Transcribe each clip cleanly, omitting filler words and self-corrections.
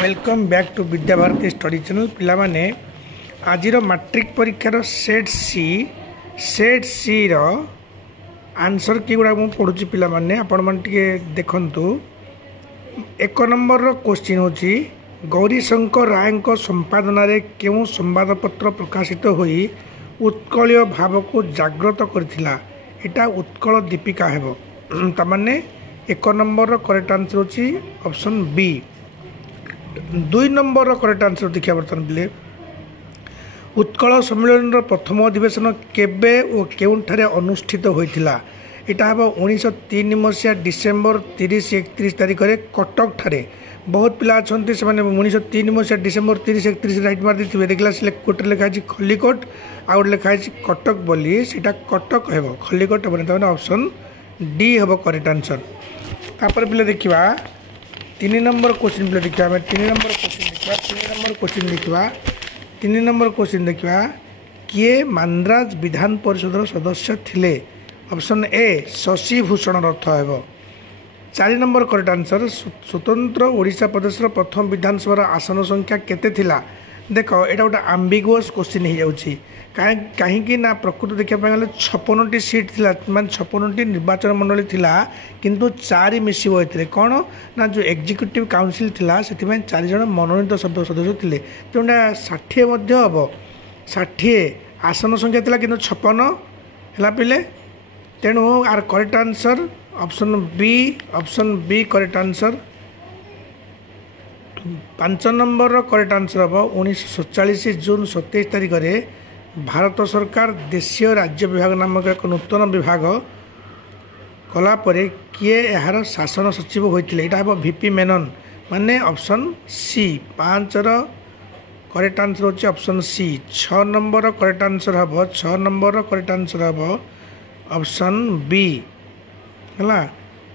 Welcome back to Vidyabharati study channel पिलामाने आजिर matric परीक्षार सेट सी रो आंसर की गुड़ा मुझे पढ़ुची पिलामाने आपण मन टिके देखंतु। एक नंबर रो क्वेश्चन होची गौरीशंकर राय संपादन रे केउ संवादपत्र प्रकाशित होई उत्कलीय भाव को जागृत करथिला। एटा उत्कल दीपिका हेबो तमाने एक नंबर करेक्ट आंसर होची ऑप्शन बी। दुई नंबर करेक्ट आंसर देखिए बर्तमान पिले उत्कल सम्मेलन प्रथम अधिवेशन केबे और केउंठारे अनुष्ठित होइथिला। एटा हम 1903 मसीहा डिसेम्बर 30-31 तारिख में कटक ठारे बहुत पिला अच्छा से 1903 मसीहा डिसेम्बर 30-31 राइट मार दी देखला कोट लिखाई खलिकोट आउ लिखाई कटक बोली सीटा कटक हेब खलिकोट हे ऑप्शन डी हम करेक्ट आंसर। तापर पिले देखा 3 नंबर क्वेश्चन पे देखा 3 नंबर क्वेश्चन देखा किए मांद्राज विधान परिषद सदस्य थिले। ऑप्शन ए शशि भूषण रथ हेब। 4 नंबर करेक्ट आंसर स्वतंत्र ओडिशा प्रदेश प्रथम विधानसभा आसन संख्या केते थिला। देख एटा गोटे आम्बिगुअस क्वेश्चन हो जाउछि कहीं ना प्रकृत देखा गले 56टी सीट थिला मान 56टी निर्वाचन मंडली थिला किंतु 4 मिसिबो एथिले कोन ना जो एग्जीक्यूटिव काउंसिल थिला सेति 4 जण मनोनीत सदस्य थिले तेणा 60 मध्ये हबो 60 आसन संख्या थिला किंतु 56 हला पिले तेणु आर correct answer option B correct answer. 5 number correct answer हम 1947 जून 27 तारिख में भारत सरकार देशीय राज्य विभाग नामक एक नूतन विभाग कलापर किए यार शासन सचिव होते यहाँ हम वीपी मेनन माने ऑप्शन सी। 5 करेक्ट आंसर होची option C. 6 number correct answer हम 6 नंबर करेक्ट आंसर हम ऑप्शन बी है।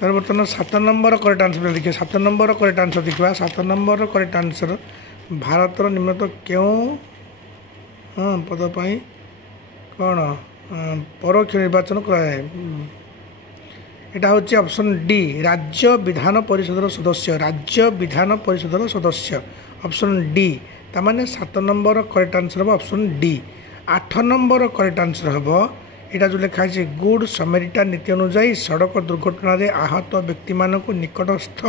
तर बर्तमान 7 नंबर करेक्ट आंसर देखिए 7 नंबर करेक्ट आंसर देखा 7 नंबर करेक्ट आंसर भारत निम्नत क्यों पदपाई कौन परोक्ष निर्वाचन कराए यहाँ हूँ ऑप्शन डी राज्य विधान परिषद सदस्य राज्य विधान परिषद सदस्य ऑप्शन डी तामाने 7 नंबर करेक्ट आंसर हम option D. 8 number correct answer हम यहाँ जो लिखाई गुड समरिटा नीति अनुजाई सड़क दुर्घटना रे आहत व्यक्ति मानक निकटस्थ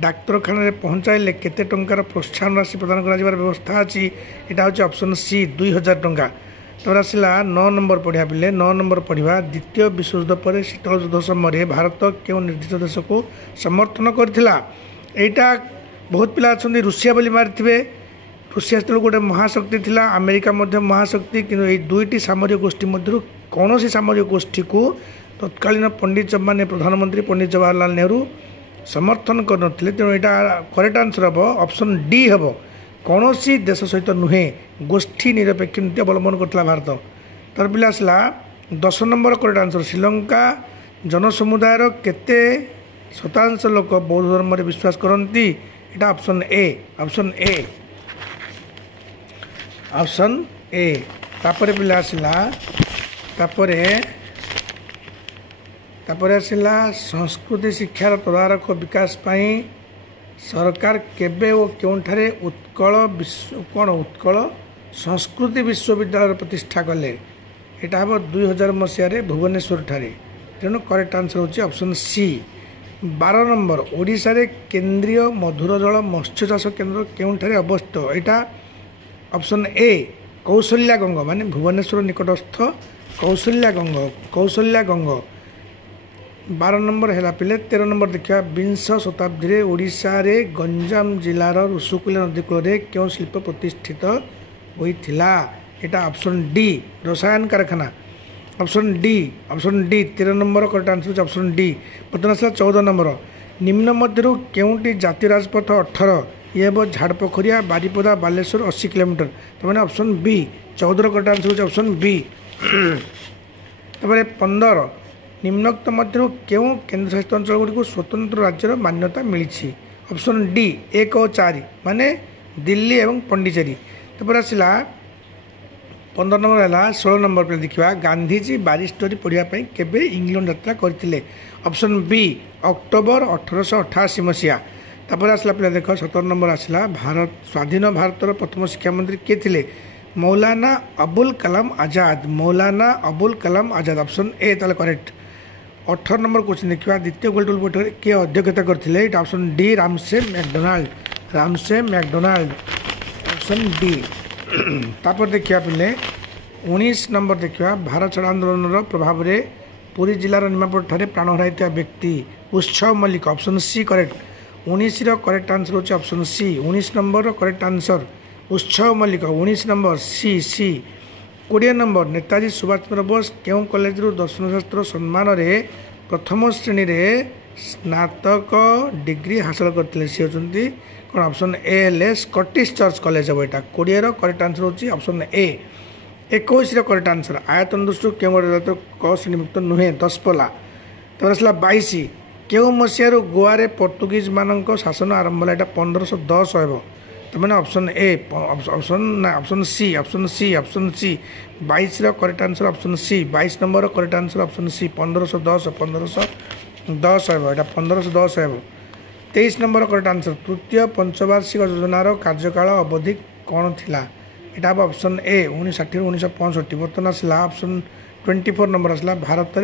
डाक्तरखाना पहुँचाइले केते टंकार प्रोत्साहन राशि प्रदान कर व्यवस्था अच्छी यहाँ हूँ ऑप्शन सी 2000 टंका। तब आसला 9 नंबर पढ़िया पिले 9 नंबर पढ़ा द्वितीय विश्वयुद्ध पर शीतल युद्ध समय भारत क्यों निर्दिष्ट देश को समर्थन करथिला। एटा बहुत पिला अच्छा रुषिया बोली मारिथिबे रुषिया से गोटे महाशक्ति थिला अमेरिका मध्य महाशक्ति किंतु ये दुईटी सामरिक गोष्ठी मध्य कौन सी सामरिक गोष्ठी को तत्कालीन पंडित माने प्रधानमंत्री पंडित जवाहरलाल नेहरू समर्थन करनथिले तेणु यहाँ करेक्ट आंसर हम ऑप्शन डी हम कौन सी देश सहित नुहे गोष्ठी निरपेक्ष नीति अवलंबन करता भारत। तर पिला आसला 10 नंबर करेक्ट आंसर श्रीलंका जनसमुदायर केते शतांश लोक बौद्ध धर्म में विश्वास करती यहाँ ऑप्शन ए तापर पिला आसला तापर आसला संस्कृति शिक्षार तदारख विकास पाई सरकार केबे और क्योंठारे उत्कल संस्कृति विश्वविद्यालय प्रतिष्ठा कले। यहाँ हम 2000 मसीह भुवनेश्वर ठारे तेणु करेक्ट आंसर होची ऑप्शन सी। 12 नंबर ओडिशा रे केंद्रीय मधुर जल मत्स्य चाष केन्द्र क्योंठारे अवस्थित यहाँ ऑप्शन ए कौशल्या गंग माने भुवनेश्वर निकटस्थ कौशल्या गंग। 12 नंबर है पिले 13 नंबर देखा 20 शताब्दी में ओडिशा रे गंजाम जिलार ऋषिकूल्य नदी कूल क्यों शिल्प प्रतिष्ठित होइथिला। यहाँ ऑप्शन डी रसायन कारखाना option D 13 number correct answer option D. बर्तमान आसला 14 नंबर निम्न मध्य केउंटी जातीय राजपथ 18 ये हम झाड़पोखरिया बारीपदा बालेश्वर 80 किलोमीटर तमाने option B 14 correct answer option B. तब 15 निम्नोक्त मध्य क्यों केन्द्र शासित अंचल गुड़ी स्वतंत्र राज्यर मान्यता मिली। ऑप्शन डी 1 और 4 माने दिल्ली एवं पंडिचेरी। तपर आसला 15 नंबर है 16 नंबर पे देखा गांधीजी बारिस्टरी पढ़ाई केबे इंग्लैंड यात्रा करते। ऑप्शन बी अक्टोबर 1888 मसीहा तापर आसला पे देख 17 नंबर आसला भारत स्वाधीन भारतर प्रथम शिक्षा मंत्री किए थे मौलाना अबुल कलाम आजाद मौलाना अबुल कलाम आजाद ऑप्शन ए ताले करेक्ट 18 नंबर क्वेश्चन देखा द्वितीय गोल्डन बैठक किए अध्यक्षता करते option D Ramsay McDonald option D तापर देखिया पिले 19 नंबर देखिया भारत छाड़ आंदोलन प्रभाव में पुरी जिलार निमापुर ठारे प्राण हराई व्यक्ति Utsav Mallick option C correct 19 correct answer होची option C 19 number correct answer Utsav Mallick 19 number C 20 number Netaji Subhash Chandra Bose केउ कॉलेज दर्शन शास्त्र सम्मान प्रथम श्रेणी रे स्नातक डिग्री हासिल करते सी होती कौन option A L Scottish church college हम यहाँ 20 करेक्ट आंसर होची ऑप्शन ए 21 करेक्ट आंसर आयतन दृष्टि क्यों क श्रेणीभुक्त नुहे दशपला तब आसला 22 केउ मसीह गोवे पोर्तुगीज मान शासन आरंभ है 1510 हम तमें option A option C 22 correct answer option C 22 number correct answer option C 1510 हम यहाँ 1510 हम 23 नंबर करेक्ट आंसर तृतीय पंचवार्षिक योजनार कार्यकाल अवधि कौन थिला यहाँ हम ऑप्शन ए 1960 1965 बर्तमान आसला ऑप्शन 24 नंबर आसला भारत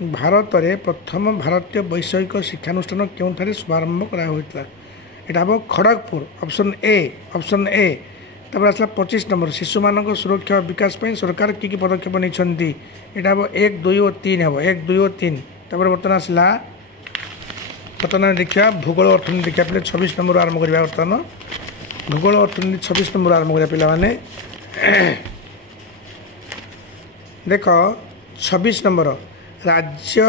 प्रथम भारतीय वैषयिक शिक्षानुष्ठान क्यों शुभारंभ करा होता यहाँ हम खड़गपुर ऑप्शन ए तब आसला 25 नंबर शिशु मान सुरक्षा और विकास पर सरकार की पदक्षेप नहीं यहाँ हम 1 2 और 3 हम 1 2 और 3 तब बर्तमान आसला बर्तमान देखा भूगोल अर्थनीति देखा पे 26 नंबर आरंभ करवा बर्तमान भूगोल अर्थनीति 26 नंबर आरंभ करा पे देख 26 नंबर राज्य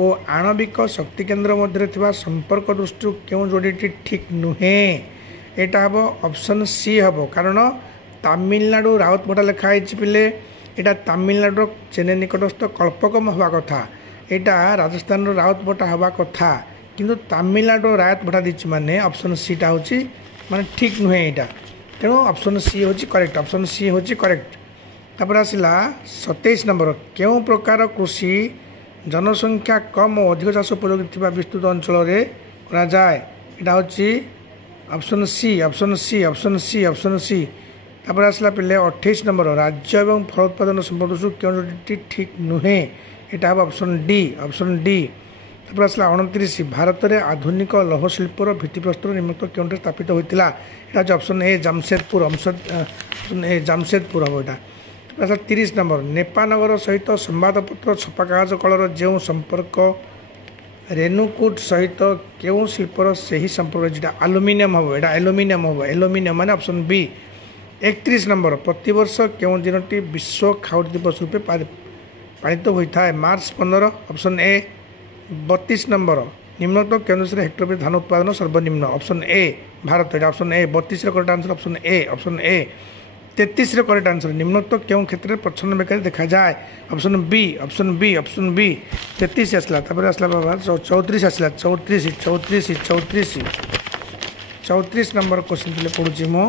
और आणविक शक्ति केन्द्र मध्य संपर्क दृष्टि क्यों जोड़ी ठीक नुहे यहाँ हम ऑप्शन सी हम कारण तमिलनाडु राउतपटा लिखाई पिले यहाँ तमिलनाडु चेन्नई निकटस्थ कल्पकम हवा कथा यहाँ राजस्थान राउतपटा हवा कथा किंतु तमिलनाडु राउतपटा दीची माने ऑप्शन सीटा हूँ माने ठीक नुहे यहाँ तेणु ऑप्शन सी हूँ करेक्ट ऑप्शन सी हूँ करेक्ट तापर आसला 27 नंबर क्यों प्रकार कृषि जनसंख्या कम और अधिक चाष उपयोगी विस्तृत अंचल जाए यहाँ हूँ ऑप्शन सी तापर आसला पे 28 नंबर राज्य और फल उत्पादन संपर्क क्यों ठीक नुहे यहाँ हम ऑप्शन डी तापर आसला 29 भारत में आधुनिक लौह शिल्पर भित्तिप्रस्तर निमित्त क्यों स्थापित होता यहाँ option A Jamshedpur option A Jamshedpur हम यहाँ 30 नंबर नेपानगर सहित संवादपत्र छपा कागज कलर जो संपर्क रेणुकूट सहित क्यों शिल्पर से ही संपर्क जो आलुमिनियम हम यहाँ एल्युमिनियम माने ऑप्शन बी 31 नंबर प्रतिवर्ष क्यों दिनटी विश्व खाउटी दिवस रूपे पालित होता है मार्च 15 ऑप्शन ए 32 नंबर निम्नोक्त क्यों देश हेक्टर पर धान उत्पादन सर्वनिम्न ऑप्शन ए भारत यहाँ option A 32 correct answer option A 33 correct answer निम्नोक्त क्यों क्षेत्र में प्रच्छन्न बेकारी देखा जाए ऑप्शन बी 33 आसला आसला बाबा 34 आसला 34 नंबर क्वेश्चन पढ़ुची मो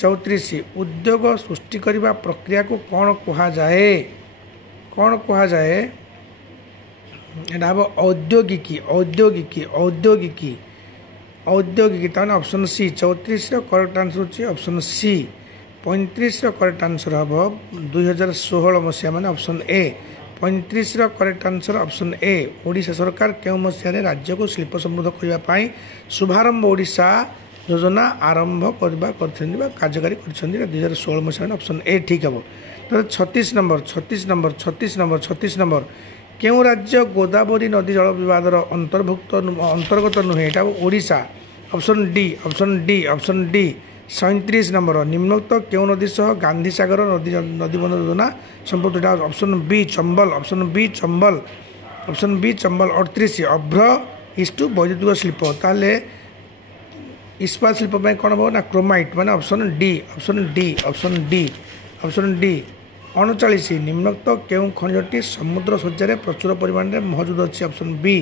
34 उद्योग सृष्टि करने प्रक्रिया को कौन कहा जाए यहाँ हम औद्योगिकी ताने ऑप्शन सी 34 करेक्ट आंसर होची ऑप्शन सी 35 करेक्ट आंसर हम 2016 मसीहा माने option A 35 correct answer option ए ओडिशा सरकार क्यों मसीह राज्य को शिल्प समृद्ध करने शुभारंभ ओडिशा योजना आरंभ कार्यकारी कर 2016 मसीहा ऑप्शन ए ठीक हम तो 36 नंबर क्यों राज्य गोदावरी नदी जल विवादर अंतर्गत नुहे यहाँ ओडिशा ऑप्शन डी 37 नंबर निम्नोक्त क्यों नदी सह गांधी सागर नदीबंध योजना संपर्क ऑप्शन बी चंबल 38 अभ्र इष्टु वैद्युतिक शिल्प ताले इस्पात शिल्प कौन हम ना क्रोमाइट माने ऑप्शन डी 39 निम्नोक्त क्यों खनिजटी समुद्र शज्या प्रचुर परिमाण में मौजूद अच्छी ऑप्शन बी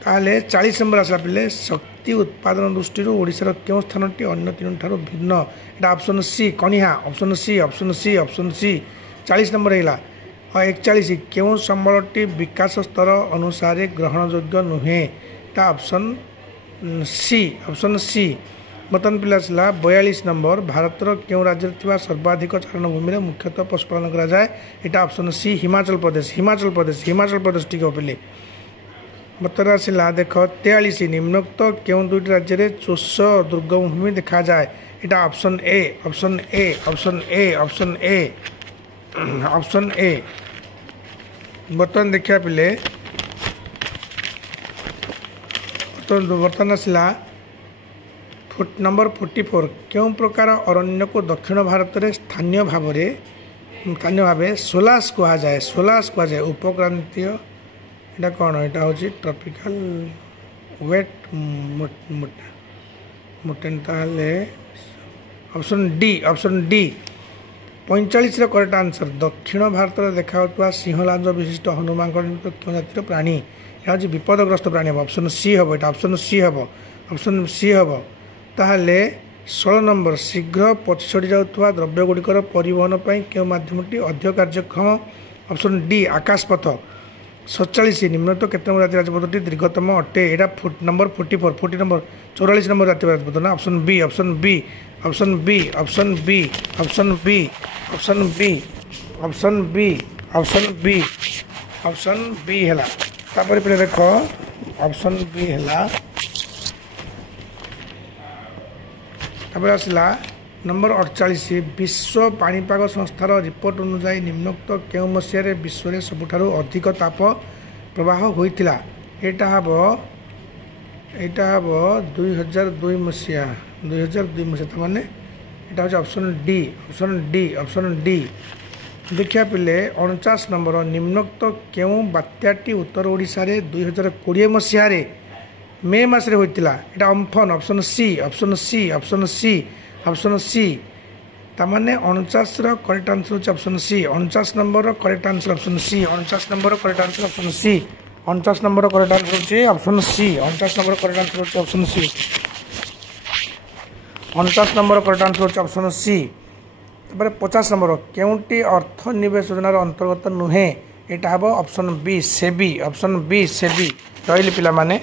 ताले 40 नंबर आसला पे शक्ति उत्पादन दृष्टि ओडिशार क्यों स्थानटी अन्य तीन ठार भिन्न यहाँ ऑप्शन सी कनिहा ऑप्शन सी 40 नंबर है और 41 केउं संबलटी विकास स्तर अनुसार ग्रहणयोग्य नुहे एटा ऑप्शन सी बर्तमान पिला 42 नंबर भारतर केउं राज्य थिबा सर्वाधिक चारण भूमि में मुख्यतः पशुपालन करा जाए एटा ऑप्शन सी हिमाचल प्रदेश ठीक पिले बर्तमान आसला देख 43 निम्नोक्त केउं दुईटी राज्य में चोष दुर्गम भूमि देखा जाए एटा ऑप्शन ए बर्तमान देखा पिले बर्तमान आसला नंबर 44 क्यों प्रकार अरण्य को दक्षिण भारत में स्थानीय भाव सोलास कहुए उपक्रांतीय एटा कौन एटा हूँ tropical wet montane option D 45 correct answer दक्षिण भारत में देखा सिंहलांज विशिष्ट हनुमान क्यों जातिर प्राणी यहाँ हूँ विपदग्रस्त प्राणी हम ऑप्शन सी हम यहाँ ऑप्शन सी हम ताहले 16 नंबर शीघ्र पछड़ी जाउथवा द्रव्य गुड़िकर परिवहन पर क्यों माध्यमटी अधिक कार्यक्षम ऑप्शन डी आकाशपथ 47 निम्नत केतन जाति राजपथटी दीर्घतम अटे यहाँ नंबर 44 नंबर 44 नंबर जाति राजपथ ना ऑप्शन बी है तापर पे देख ऑप्शन बी है तापर आसला नंबर 48 विश्व पाणीपाग संस्थार रिपोर्ट अनुसार निम्नोक्त केउं मसीह विश्व में सबुठारु अधिक ताप प्रवाह होइतिला एटा हम 2002 मसीहा माने एटा हूँ ऑप्शन डी देखिया पिले 49 नंबर निम्नोक्त केउं बात्याटी उत्तर ओडिशा रे 2020 मसीह मे मासरे होइतिला एटा अम्फन ऑप्शन सी तामाने 49 रो करेक्ट आंसर होची ऑप्शन सी 49 नंबर रो correct answer option C 49 number रो correct answer option C 49 number रो करेक्ट आंसर होची ऑप्शन सी 49 नंबर रो करेक्ट आंसर होची ऑप्शन सी 49 नंबर रो करेक्ट आंसर होची ऑप्शन सी तापर 50 नंबर केउंटी अर्थ निवेश योजना रो अंतर्गत नुहे एटा हबो ऑप्शन बी सेबी रहिली पिला माने